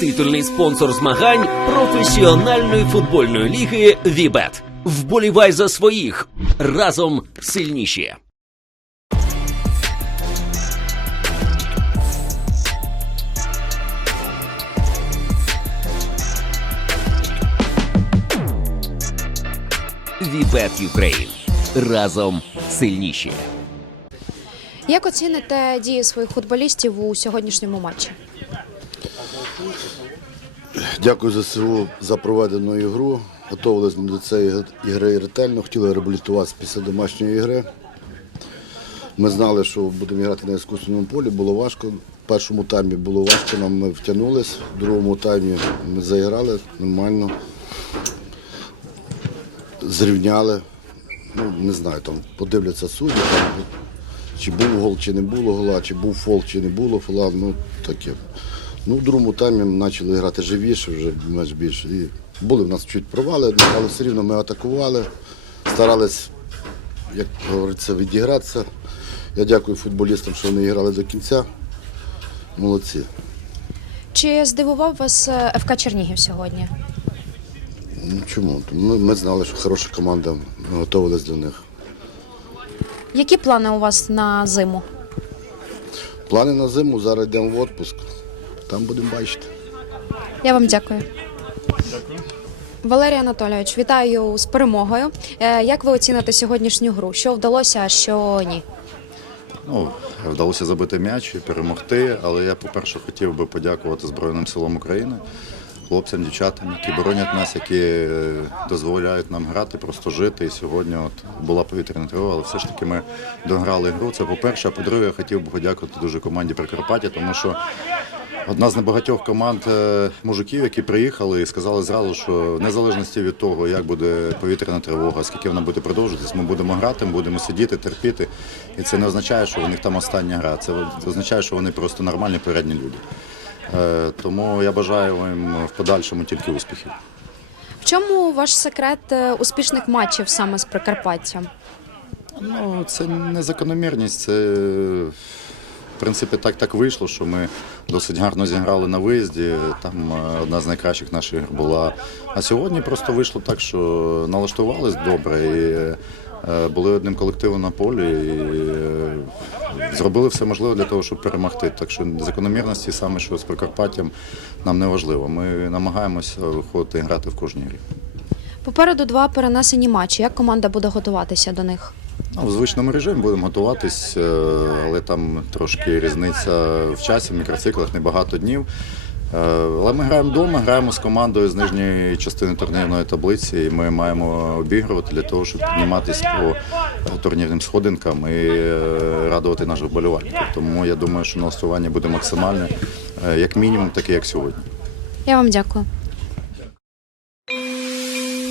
Титульний спонсор змагань професіональної футбольної ліги Вібет. Вболівай за своїх разом сильніші. Вібет Юкрейн. Разом сильніші. Як оціните дії своїх футболістів у сьогоднішньому матчі? Дякую ЗСУ за проведену ігру. Готувалися до цієї ігри ретельно, хотіли реабілітуватися після домашньої ігри. Ми знали, що будемо грати на іскусственному полі, було важко. В першому таймі було важко, нам ми втягнулися, в другому таймі ми заіграли нормально, зрівняли. Ну, не знаю, там подивляться судді, чи був гол, чи не було гола, чи був фол, чи не було фола, ну таке. Ну, в другому таймі ми почали грати живіше, вже менш більше. І були в нас чуть провали, але все рівно ми атакували, старались, як говориться, відігратися. Я дякую футболістам, що вони грали до кінця. Молодці. Чи здивував вас е, ФК Чернігів сьогодні? Ну чому? Ми, ми знали, що хороша команда, ми готувалися до них. Які плани у вас на зиму? Плани на зиму, зараз йдемо в відпуск. Там будемо бачити. Я вам дякую. Валерій Анатолійович, вітаю з перемогою. Е, Як ви оціните сьогоднішню гру? Що вдалося, а що ні? Ну, вдалося забити м'яч і перемогти, але я, по-перше, хотів би подякувати Збройним силам України, хлопцям, дівчатам, які боронять нас, які е, дозволяють нам грати, просто жити. І сьогодні от була повітряна тривога, але все ж таки ми дограли гру. Це по-перше, а по-друге, я хотів би подякувати дуже команді Прикарпаття, тому що Одна з небагатьох команд е, мужиків, які приїхали і сказали зразу, що в незалежності від того, як буде повітряна тривога, скільки вона буде продовжуватись, ми будемо грати, ми будемо сидіти, терпіти. І це не означає, що у них там остання гра. Це означає, що вони просто нормальні порядні люди. Е, Тому я бажаю їм в подальшому тільки успіхів. В чому ваш секрет е, успішних матчів саме з Прикарпаттям? Ну, це не закономірність. Це в принципі так так вийшло, що ми досить гарно зіграли на виїзді. Там е, одна з найкращих наших ігор була. А сьогодні просто вийшло так, що налаштувались добре і е, були одним колективом на полі і е, зробили все можливе для того, щоб перемогти. Так що закономірності саме що з Прикарпаттям нам не важливо. Ми намагаємося виходити і грати в кожній грі. Попереду два перенесені матчі. Як команда буде готуватися до них? Ну, в звичному режимі будемо готуватись, е, але там трошки різниця в часі, в мікроциклах небагато днів. Е, Але ми граємо вдома, граємо з командою з нижньої частини турнірної таблиці, і ми маємо обігрувати для того, щоб підніматися по е, турнірним сходинкам і радувати наших вболівальників. Тому я думаю, що налаштування буде максимальне, як мінімум, таке, як сьогодні. Я вам дякую.